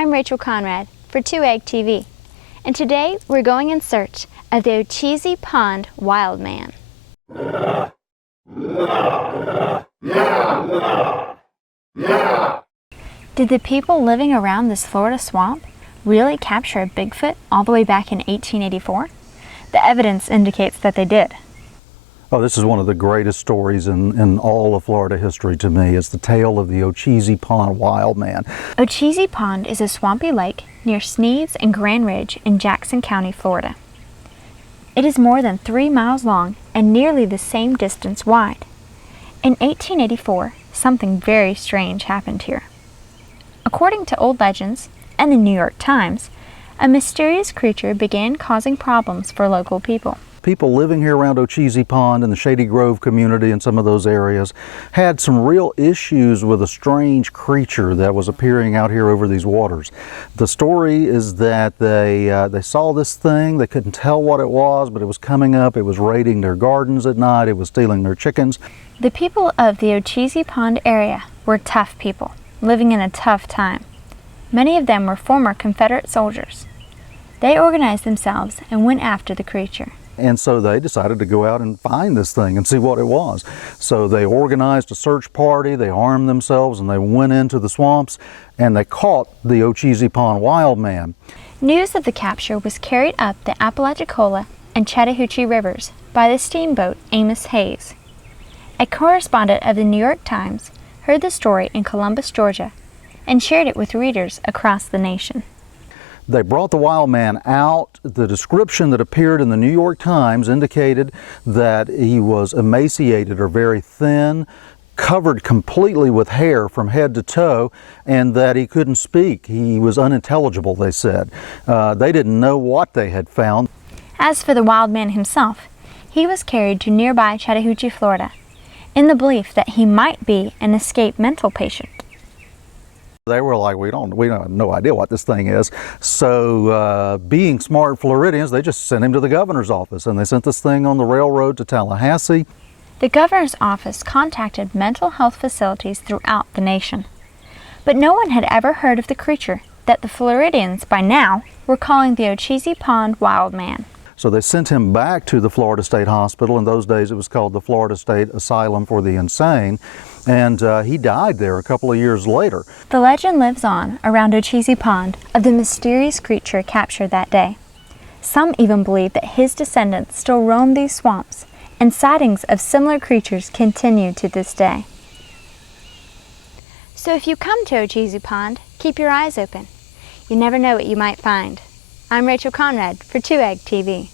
I'm Rachel Conrad for 2 Egg TV, and today we're going in search of the Ocheesee Pond Wild Man. Did the people living around this Florida swamp really capture a Bigfoot all the way back in 1884? The evidence indicates that they did. Oh, this is one of the greatest stories in all of Florida history to me. It's the tale of the Ocheesee Pond Wild Man. Ocheesee Pond is a swampy lake near Sneads and Grand Ridge in Jackson County, Florida. It is more than 3 miles long and nearly the same distance wide. In 1884, something very strange happened here. According to old legends and the New York Times, a mysterious creature began causing problems for local people. People living here around Ocheesee Pond and the Shady Grove community and some of those areas had some real issues with a strange creature that was appearing out here over these waters. The story is that they saw this thing. They couldn't tell what it was, but it was coming up. It was raiding their gardens at night. It was stealing their chickens. The people of the Ocheesee Pond area were tough people, living in a tough time. Many of them were former Confederate soldiers. They organized themselves and went after the creature. And so they decided to go out and find this thing and see what it was. So they organized a search party, they armed themselves, and they went into the swamps, and they caught the Ocheesee Pond Wild Man. News of the capture was carried up the Apalachicola and Chattahoochee rivers by the steamboat Amos Hayes. A correspondent of the New York Times heard the story in Columbus, Georgia, and shared it with readers across the nation. They brought the wild man out. The description that appeared in the New York Times indicated that he was emaciated or very thin, covered completely with hair from head to toe, and that he couldn't speak. He was unintelligible, they said. They didn't know what they had found. As for the wild man himself, he was carried to nearby Chattahoochee, Florida, in the belief that he might be an escaped mental patient. They were like, we have no idea what this thing is. So being smart Floridians, they just sent him to the governor's office, and they sent this thing on the railroad to Tallahassee. The governor's office contacted mental health facilities throughout the nation. But no one had ever heard of the creature that the Floridians by now were calling the Ocheesee Pond Wild Man. So they sent him back to the Florida State Hospital. In those days, it was called the Florida State Asylum for the Insane. And he died there a couple of years later. The legend lives on around Ocheesee Pond of the mysterious creature captured that day. Some even believe that his descendants still roam these swamps, and sightings of similar creatures continue to this day. So if you come to Ocheesee Pond, keep your eyes open. You never know what you might find. I'm Rachel Conrad for 2 Egg TV.